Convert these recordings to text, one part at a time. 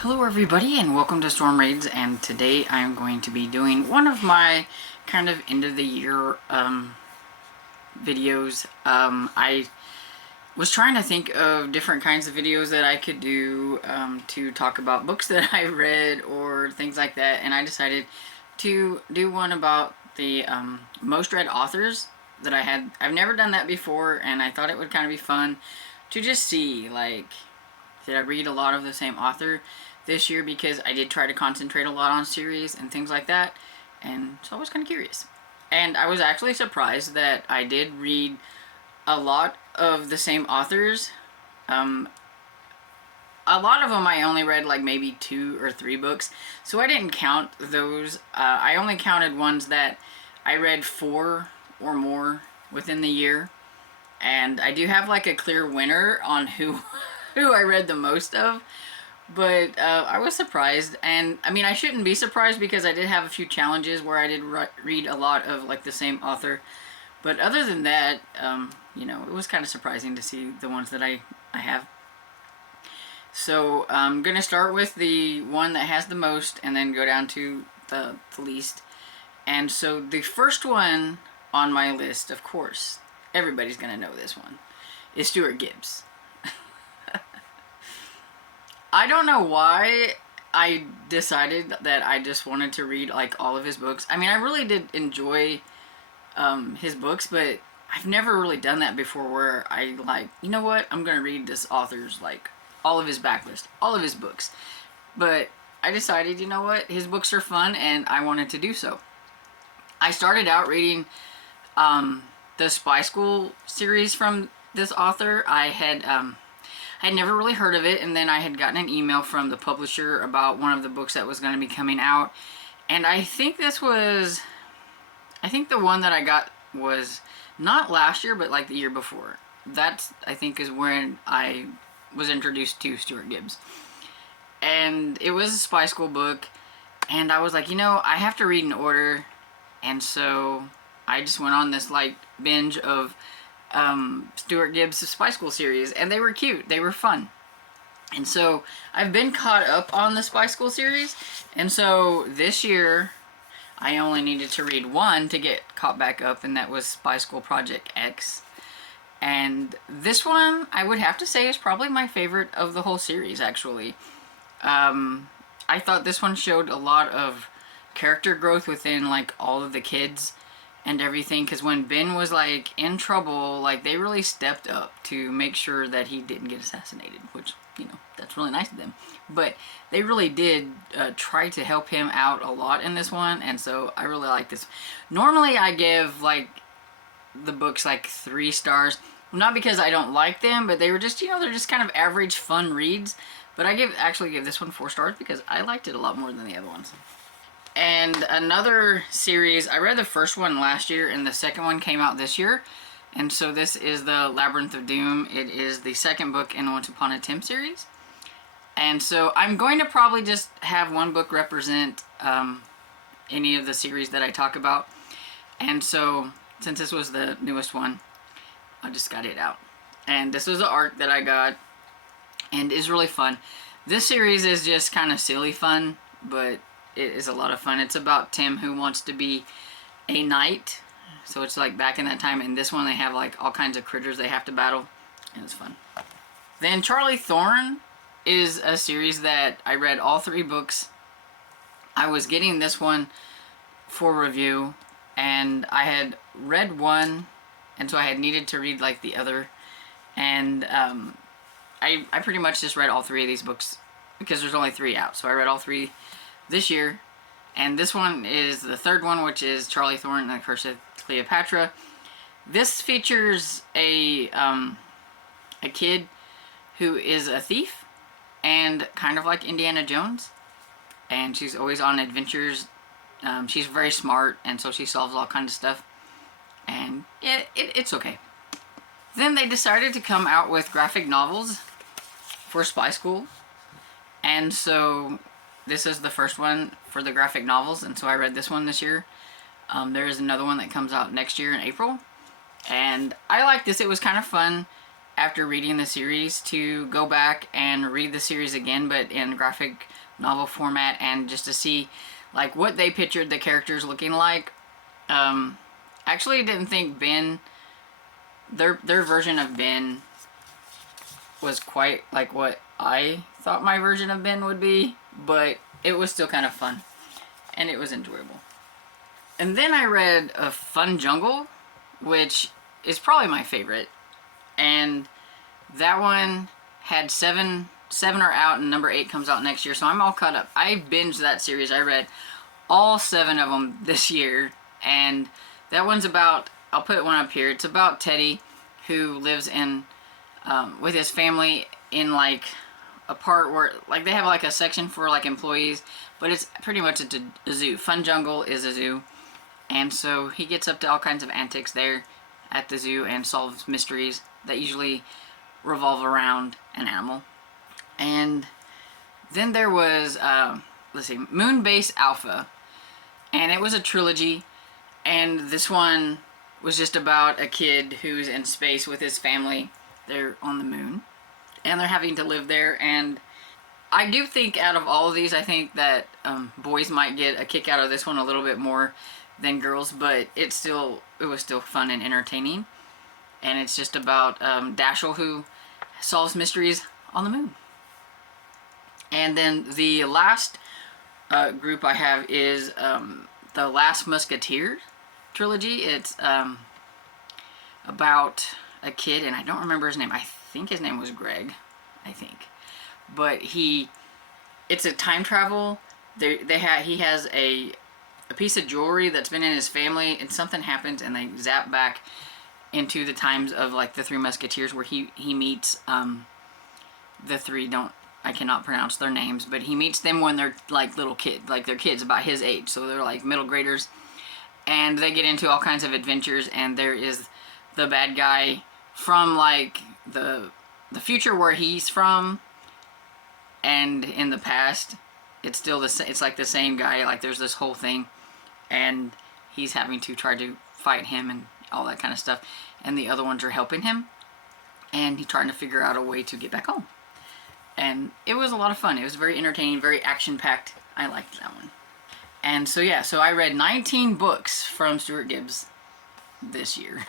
Hello everybody and welcome to Storm Raids, and today I'm going to be doing one of my kind of end of the year videos. I was trying to think of different kinds of videos that I could do to talk about books that I read or things like that, and I decided to do one about the most read authors that I had. I've never done that before, and I thought it would kind of be fun to just see, like, did I read a lot of the same author this year, because I did try to concentrate a lot on series and things like that, and so I was kind of curious. And I was actually surprised that I did read a lot of the same authors. A lot of them I only read like maybe 2 or 3 books, so I didn't count those. I only counted ones that I read 4 or more within the year, and I do have like a clear winner on who who I read the most of. But I was surprised, and I mean, I shouldn't be surprised because I did have a few challenges where I did read a lot of like the same author. But other than that, you know, it was kind of surprising to see the ones that I have. So I'm going to start with the one that has the most and then go down to the least. And so the first one on my list, of course, everybody's going to know this one, is Stuart Gibbs. I don't know why I decided that I just wanted to read like all of his books. I mean, I really did enjoy his books, but I've never really done that before where I like, you know what, I'm going to read this author's like all of his backlist, all of his books. But I decided, you know what, his books are fun and I wanted to do so. I started out reading the Spy School series from this author. I had never really heard of it, and then I had gotten an email from the publisher about one of the books that was going to be coming out, and I think the one that I got was not last year, but like the year before. That, I think, is when I was introduced to Stuart Gibbs, and it was a Spy School book, and I was like, you know, I have to read in order, and so I just went on this like binge of Stuart Gibbs' Spy School series, and they were cute, they were fun. And so I've been caught up on the Spy School series, and so this year I only needed to read one to get caught back up, and that was Spy School Project X. And this one, I would have to say, is probably my favorite of the whole series, actually. I thought this one showed a lot of character growth within like all of the kids and everything, because when Ben was like in trouble, like they really stepped up to make sure that he didn't get assassinated, which, you know, that's really nice of them. But they really did try to help him out a lot in this one, and so I really like this. Normally I give like the books like 3 stars, not because I don't like them, but they were just, you know, they're just kind of average fun reads. But I actually give this one 4 stars because I liked it a lot more than the other ones. And another series, I read the first one last year and the second one came out this year, and so this is the Labyrinth of Doom. It is the second book in the Once Upon a Time series, and so I'm going to probably just have one book represent any of the series that I talk about. And so since this was the newest one, I just got it out, and this was the art that I got, and is really fun. This series is just kind of silly fun, but it is a lot of fun. It's about Tim, who wants to be a knight, so it's like back in that time. In this one they have like all kinds of critters they have to battle, and it's fun. Then Charlie Thorne is a series that I read all 3 books. I was getting this one for review, and I had read one, and so I had needed to read like the other, and I pretty much just read all 3 of these books because there's only 3 out, so I read all 3 this year. And this one is the 3rd one, which is Charlie Thorne and the Curse of Cleopatra. This features a kid who is a thief, and kind of like Indiana Jones, and she's always on adventures. She's very smart, and so she solves all kinds of stuff, and yeah, it's okay. Then they decided to come out with graphic novels for Spy School, and so this is the first one for the graphic novels, and so I read this one this year. There is another one that comes out next year in April, and I like this. It was kind of fun. after reading the series to go back and read the series again, but in graphic novel format, and just to see like what they pictured the characters looking like. Actually didn't think Ben, their version of Ben was quite like what I thought my version of Ben would be, but it was still kind of fun and it was enjoyable. And then I read A Fun Jungle, which is probably my favorite, and that one had seven are out and number 8 comes out next year, so I'm all caught up. I binged that series. I read all 7 of them this year, and that one's about, I'll put one up here, it's about Teddy, who lives in with his family in like a part where like they have like a section for like employees, but it's pretty much a zoo. Fun Jungle is a zoo, and so he gets up to all kinds of antics there at the zoo and solves mysteries that usually revolve around an animal. And then there was let's see, Moonbase Alpha, and it was a trilogy, and this one was just about a kid who's in space with his family. They're on the moon and they're having to live there, and I do think out of all of these, I think that boys might get a kick out of this one a little bit more than girls, but it was still fun and entertaining. And it's just about Dashiell, who solves mysteries on the moon. And then the last group I have is the Last Musketeer trilogy. It's about a kid, and I don't remember his name. I think his name was Greg, I think. But it's a time travel. He has a piece of jewelry that's been in his family, and something happens, and they zap back into the times of like the Three Musketeers, where he meets the three. I cannot pronounce their names, but he meets them when they're like little kids, like they're kids about his age, so they're like middle graders, and they get into all kinds of adventures. And there is the bad guy from like the future where he's from, and in the past it's still it's like the same guy. Like there's this whole thing, and he's having to try to fight him and all that kind of stuff, and the other ones are helping him, and he's trying to figure out a way to get back home. And it was a lot of fun. It was very entertaining, very action-packed. I liked that one. And so yeah, so I read 19 books from Stuart Gibbs this year.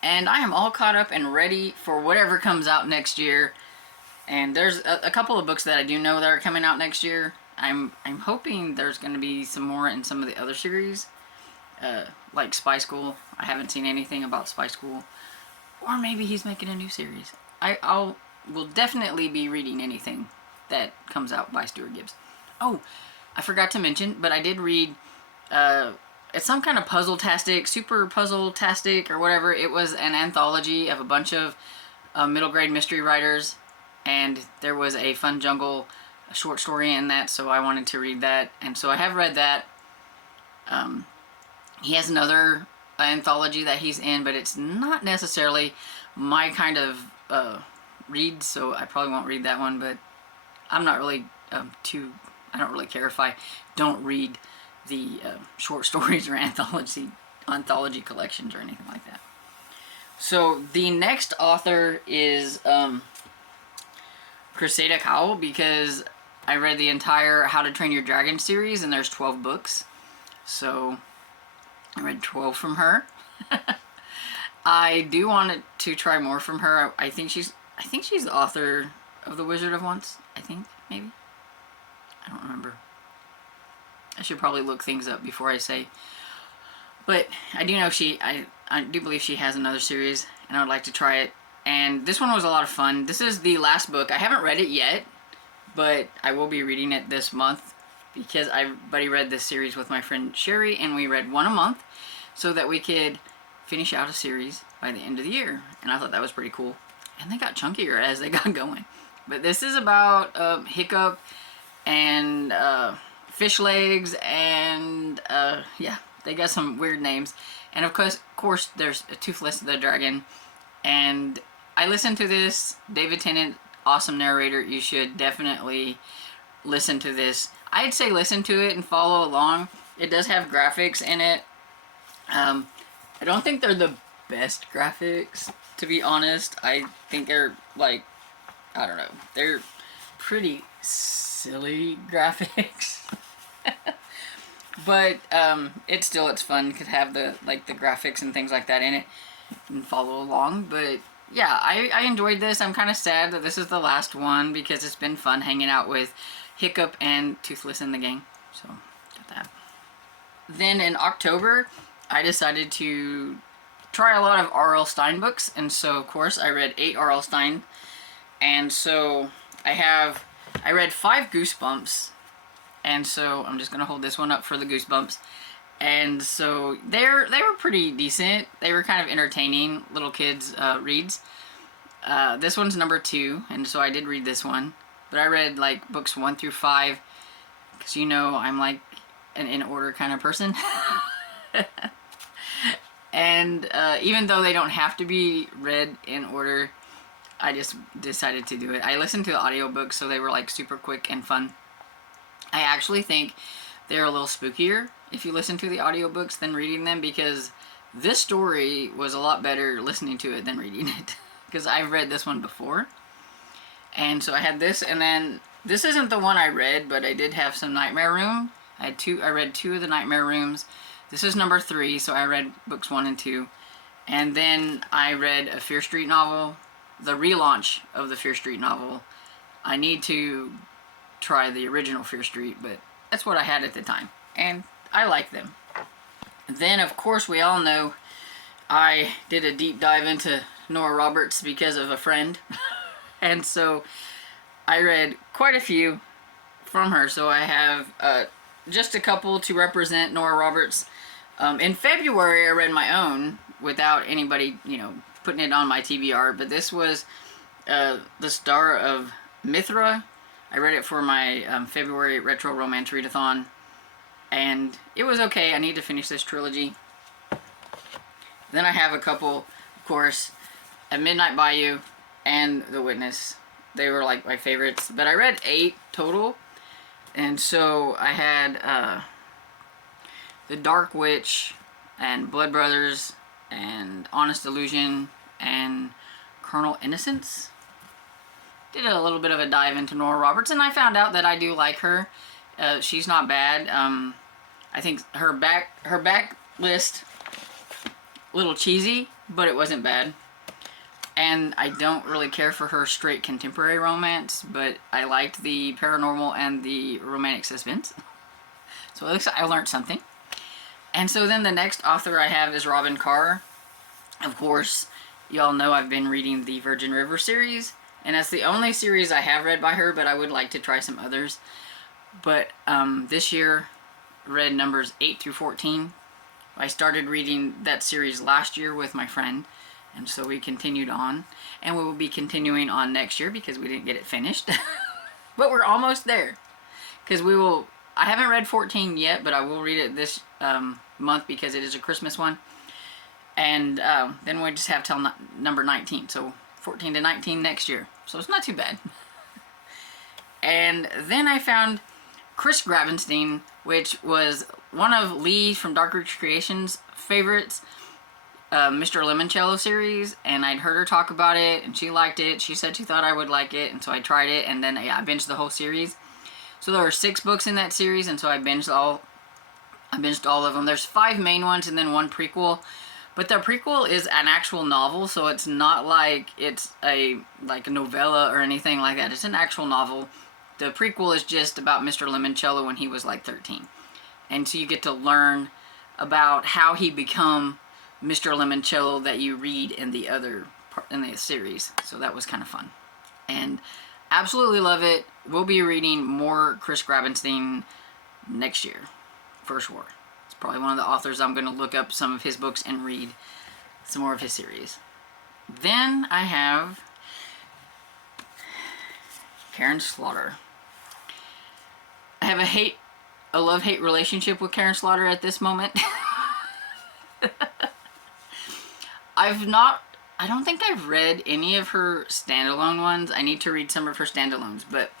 And I am all caught up and ready for whatever comes out next year. And there's a couple of books that I do know that are coming out next year. I'm hoping there's going to be some more in some of the other series, like Spy School. I haven't seen anything about Spy School. Or maybe he's making a new series. Will definitely be reading anything that comes out by Stuart Gibbs. Oh, I forgot to mention, but I did read, it's some kind of puzzle-tastic, super puzzle-tastic, or whatever. It was an anthology of a bunch of middle grade mystery writers, and there was a Fun Jungle short story in that, so I wanted to read that, and so I have read that. He has another anthology that he's in, but it's not necessarily my kind of read, so I probably won't read that one. But I'm not really I don't really care if I don't read the short stories or anthology collections or anything like that. So the next author is Cressida Cowell, because I read the entire How to Train Your Dragon series, and there's 12 books, so I read 12 from her. I do want to try more from her. I think she's the author of The Wizard of Once. I think, maybe. I don't remember. I should probably look things up before I say. But I do know I do believe she has another series, and I would like to try it. And this one was a lot of fun. This is the last book. I haven't read it yet, but I will be reading it this month, because I buddy read this series with my friend Sherry, and we read one a month so that we could finish out a series by the end of the year. And I thought that was pretty cool. And they got chunkier as they got going. But this is about Hiccup and Fish Legs, and yeah, they got some weird names. And of course there's a Toothless the Dragon. And I listened to this. David Tennant, awesome narrator. You should definitely listen to this. I'd say listen to it and follow along. It does have graphics in it. I don't think they're the best graphics, to be honest. I think they're like, I don't know, they're pretty silly graphics. But it's fun to have the graphics and things like that in it and follow along. But yeah, I enjoyed this. I'm kind of sad that this is the last one because it's been fun hanging out with Hiccup and Toothless in the gang. So got that. Then in October, I decided to try a lot of R.L. Stine books, and so of course I read 8 R.L. Stine, and so I read 5 Goosebumps, and so I'm just gonna hold this one up for the Goosebumps. And so they were pretty decent. They were kind of entertaining little kids reads. This one's number 2, and so I did read this one. But I read like books 1 through 5, because you know I'm like an in order kind of person. And even though they don't have to be read in order, I just decided to do it. I listened to the audiobooks, so they were like super quick and fun. I actually think they're a little spookier if you listen to the audiobooks than reading them, because this story was a lot better listening to it than reading it. Because I've read this one before. And so I had this, and then this isn't the one I read, but I did have some Nightmare Room. I read 2 of the Nightmare Rooms. This is number 3, so I read books 1 and 2. And then I read a Fear Street novel, the relaunch of the Fear Street novel. I need to try the original Fear Street, but that's what I had at the time, and I like them. Then, of course, we all know I did a deep dive into Nora Roberts because of a friend. And so I read quite a few from her. So I have just a couple to represent Nora Roberts. In February, I read my own without anybody, putting it on my TBR. But this was The Star of Mithra. I read it for my February Retro Romance Readathon. And it was okay. I need to finish this trilogy. Then I have a couple, of course, A Midnight Bayou and The Witness. They were like my favorites. But I read 8 total. And so I had The Dark Witch and Blood Brothers and Honest Illusion and Colonel Innocence. Did a little bit of a dive into Nora Roberts, and I found out that I do like her. She's not bad. I think her back list a little cheesy, but it wasn't bad. And I don't really care for her straight contemporary romance, but I liked the paranormal and the romantic suspense. So at least I learned something. And so then the next author I have is Robin Carr. Of course, y'all know I've been reading the Virgin River series, and that's the only series I have read by her, but I would like to try some others. But this year, read numbers 8 through 14. I started reading that series last year with my friend, and so we continued on, and we will be continuing on next year because we didn't get it finished. But we're almost there, because I haven't read 14 yet, but I will read it this month because it is a Christmas one. And then we just have till number 19, so 14 to 19 next year. So it's not too bad. And then I found Chris Gravenstein, which was one of Lee from Dark Reach Creations' favorites, Mr. Limoncello series, and I'd heard her talk about it, and she liked it. She said she thought I would like it, and so I tried it, and then I binged the whole series. So there are 6 books in that series, and so I binged all of them. There's 5 main ones and then 1 prequel. But the prequel is an actual novel, so it's not like it's a novella or anything like that. It's an actual novel. The prequel is just about Mr. Limoncello when he was like 13. And so you get to learn about how he become Mr. Limoncello that you read in the series. So that was kind of fun. And absolutely love it. We'll be reading more Chris Gravenstein next year, for sure. It's probably one of the authors I'm going to look up some of his books and read some more of his series. Then I have Karen Slaughter. I have a love-hate relationship with Karen Slaughter at this moment. I don't think I've read any of her standalone ones. I need to read some of her standalones, but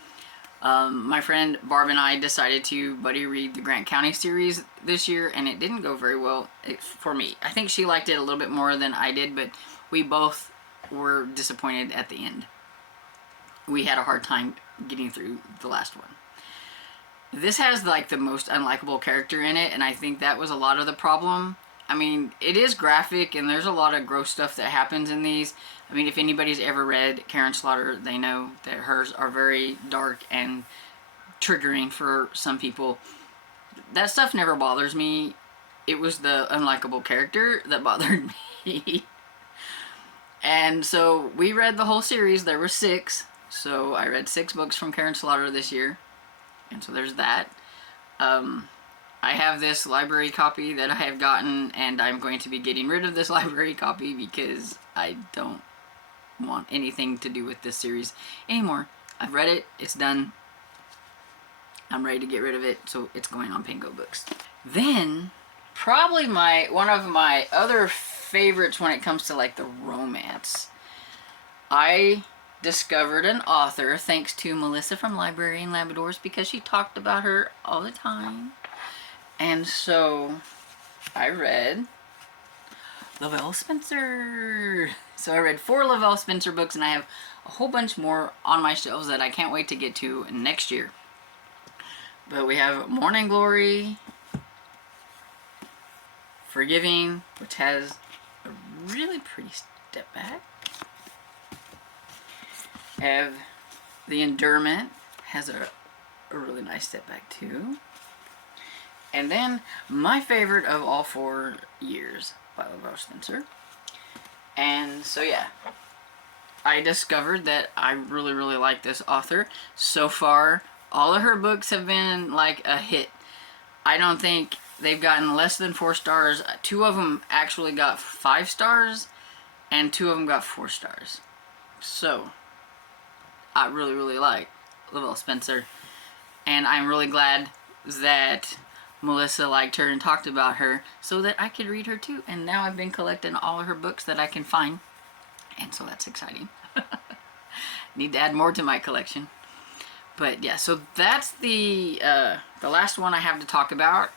My friend Barb and I decided to buddy read the Grant County series this year, and it didn't go very well for me. I think she liked it a little bit more than I did, but we both were disappointed at the end. We had a hard time getting through the last one. This has like the most unlikable character in it, and I think that was a lot of the problem. I mean, it is graphic, and there's a lot of gross stuff that happens in these. I mean, if anybody's ever read Karen Slaughter, they know that hers are very dark and triggering for some people. That stuff never bothers me. It was the unlikable character that bothered me. And so we read the whole series. There were 6. So I read 6 books from Karen Slaughter this year. And so there's that. I have this library copy that I have gotten, and I'm going to be getting rid of this library copy because I don't want anything to do with this series anymore. I've read it. It's done. I'm ready to get rid of it, so it's going on Pingo Books. Then, probably one of my other favorites when it comes to like the romance. I discovered an author thanks to Melissa from Library and Labradors, because she talked about her all the time. And so I read Lavelle Spencer. So I read 4 Lavelle Spencer books, and I have a whole bunch more on my shelves that I can't wait to get to next year. But we have Morning Glory, Forgiving, which has a really pretty step back. Have The Endurement, has a really nice step back too. And then my favorite of all 4 years by Lavelle Spencer. And so yeah, I discovered that I really like this author. So far, all of her books have been like a hit. I don't think they've gotten less than 4 stars. 2 of them actually got 5 stars, and 2 of them got 4 stars. So I really like Lavelle Spencer, and I'm really glad that Melissa liked her and talked about her so that I could read her too. And now I've been collecting all of her books that I can find, and so that's exciting. Need to add more to my collection. But yeah, so that's the last one I have to talk about.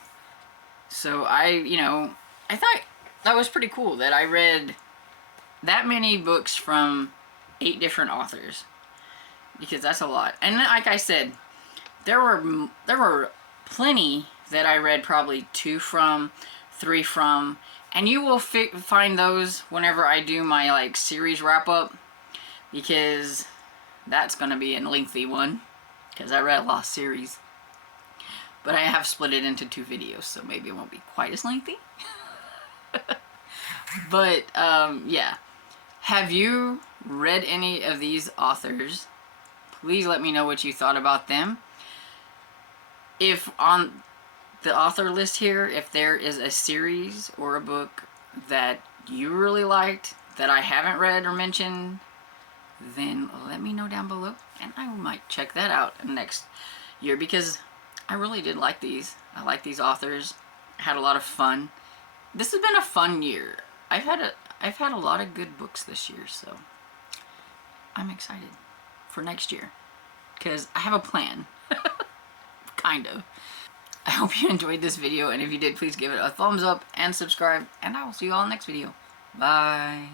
So I thought that was pretty cool that I read that many books from 8 different authors, because that's a lot. And like I said, there were plenty that I read probably 2 from, 3 from, and you will find those whenever I do my like series wrap up, because that's gonna be a lengthy one, because I read a lot of series. But I have split it into 2 videos, so maybe it won't be quite as lengthy. But yeah, have you read any of these authors? Please let me know what you thought about them. If on the author list here, if there is a series or a book that you really liked that I haven't read or mentioned, then let me know down below, and I might check that out next year, because I really did like these. I like these authors. I had a lot of fun. This has been a fun year. I've had a lot of good books this year, so I'm excited for next year, because I have a plan. Kind of. I hope you enjoyed this video, and if you did, please give it a thumbs up and subscribe, and I will see you all in the next video. Bye.